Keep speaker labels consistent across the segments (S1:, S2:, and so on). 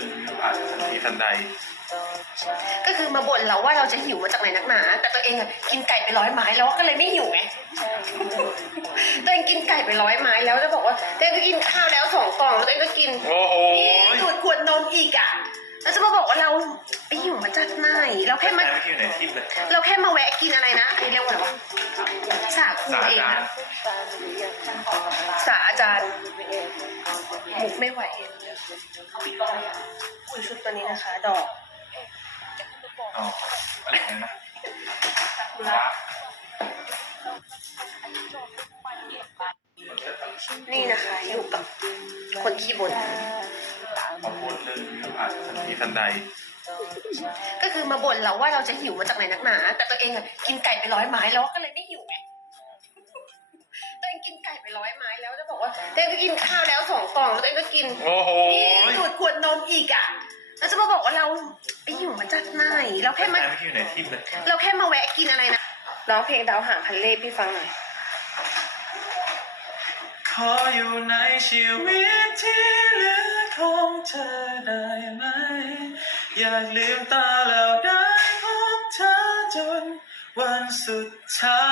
S1: งอาจทันทีทันใด
S2: ก็คือมาบ่นเราว่าเราจะหิวมาจากไหนนักหนา แต่ตัวเองอะกินไก่ไปร้อยไม้แล้วก็เลยไม่หิวไง ตัวเองกินไก่ไปร้อยไม้แล้วจะบอกว่าตัวเองก็กินข้าวแล้วสองกล่องแล้วตัวเองก็กิน
S1: โอ้โห
S2: นี่ดูดขวดนมอีกอะแล้วจะมาบอกว่าเราไปหิวมาจากไหน เราแค่มา
S1: แต่ไม่คิดไหนทิพย์เลย
S2: เราแค่มาแวะกินอะไรนะอันนี้เรียกว่าอะไรวะสาคู
S1: สา
S2: เอง
S1: จาร
S2: นะ
S1: ย์
S2: สาอาจารย์ มุกไม่ไหวคุยชุดตัวนี้นะคะ ดอก
S1: อ๋ออะไรนะ
S2: รักนี่นะคะอยู่กับคนขี้บ่น
S1: มาพูดเรื่องอาจทันทีทันใด
S2: ก็คือมาบ่นเราว่าเราจะหิวมาจากไหนนักหนา แต่ตัวเองอะกินไก่ไปร้อยไม้แล้วก็เลยไม่ วจะบอกว่าตัวเองก็กินข้าวแล้วสองกล่องแล้วตัวเองก็กิน
S1: โอ้โห
S2: นี่ดูดขวดนมอีกอะแล้วจะมาบอกว่าเราไปหิวมาจากไหนเราแค่มา
S1: แต่ไม่คิดไหนทิพย์เลย
S2: เราแค่มาแวะกินอะไรนะร้องเพลงดาวหางพันเล่พี่ฟังหน่อย
S1: ขออยู่ในชีวิตที่เหลือของเธอได้ไหม อยากลืมตาแล้วได้พบเธอจนวันสุดท้าย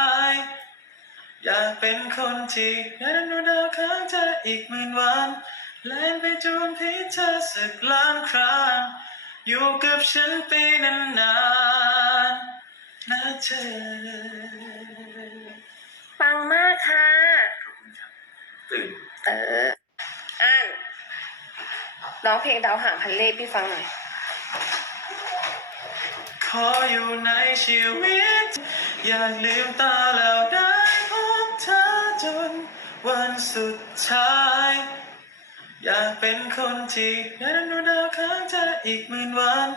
S1: อยากเป็นคนที่ได้ดูดาวข้างเธออีกหมื่นวันแล่นไปจูนพิษเธอสักล้านครั้ง อยู่กับฉันไปนานๆนะเธอ
S2: ปังมากค่ะ
S1: ตื่น
S2: เอออ่านร้องเพลงดาวหางพันเล่พี่ฟังหน่อย
S1: ขออยู่ในชีวิต อยากลืมตาแล้วได้พบเธอ จนวันสุดท้าย อยากเป็นคนที่ได้ดูดาวข้างเธออีกหมื่นวัน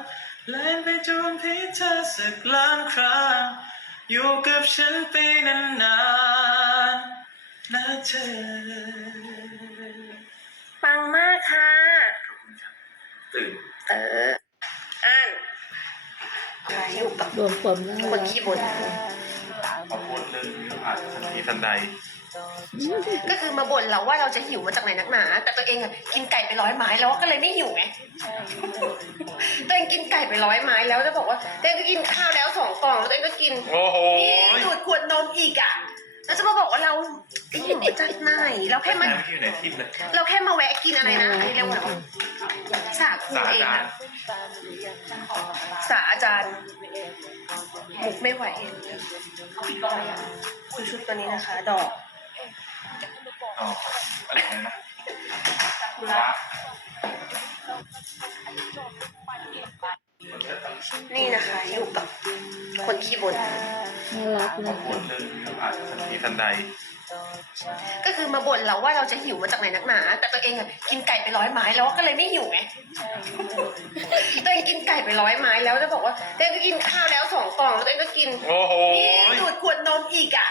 S1: แล่นไปจูนพิษเธอสักล้านครั้ง อยู่กับฉันไปนานๆนะเธอ
S2: ปังมากค่ะ
S1: ตื่น
S2: เอออ่านอยู่กับ
S3: รวมความน่า
S2: คน
S3: รัก
S2: ขี้บ่น
S1: มาพูดเรื่องอาจทันทีทันใด
S2: ก็คือมาบ่นเราว่าเราจะหิวมาจากไหนนักหนา แต่ตัวเองอะกินไก่ไปร้อยไม้แล้วก็เลยไม่หิวไงตัวเองกินไก่ไปร้อยไม้แล้วจะบอกว่าตัวเองก็กินข้าวแล้วสองกล่องแล้วตัวเองก็กิน
S1: โอ้โห
S2: นี่ดูดขวดนมอีกอะแล้วจะมาบอกว่าเราไปหิวมาจากไหนเราแค่มา
S1: แต่ไม่คิดไหนทิพย์เลย
S2: เราแค่มาแวะกินอะไรนะอันนี้เรียกว่าอะไรวะสาคู
S1: สา
S2: เอง
S1: จาร
S2: นะ
S1: ย์
S2: สาอาจารย์มุกไม่ไหวคุยชุดตัวนี้นะคะ ดอก
S1: อ๋ออะไรนะ
S2: รักนี่นะคะอยู่กับคนขี้บ่น
S3: น่ารักนะ
S1: พู
S3: คะ
S1: ดเรื่องอาจทันทีทันใด
S2: ก็คือมาบ่นเราว่าเราจะหิวมาจากไหนนักหนา แต่ตัวเองอะกินไก่ไปร้อยไม้แล้วก็เลยไม่หิวไงตัวเองกินไก่ไปร้อยไม้แล้วจะบอกว่าตัวเองก็กินข้าวแล้วสองกล่องแล้วตัวเองก็กิน
S1: โอ้โห
S2: นี่ดูดขวดนมอีกอะ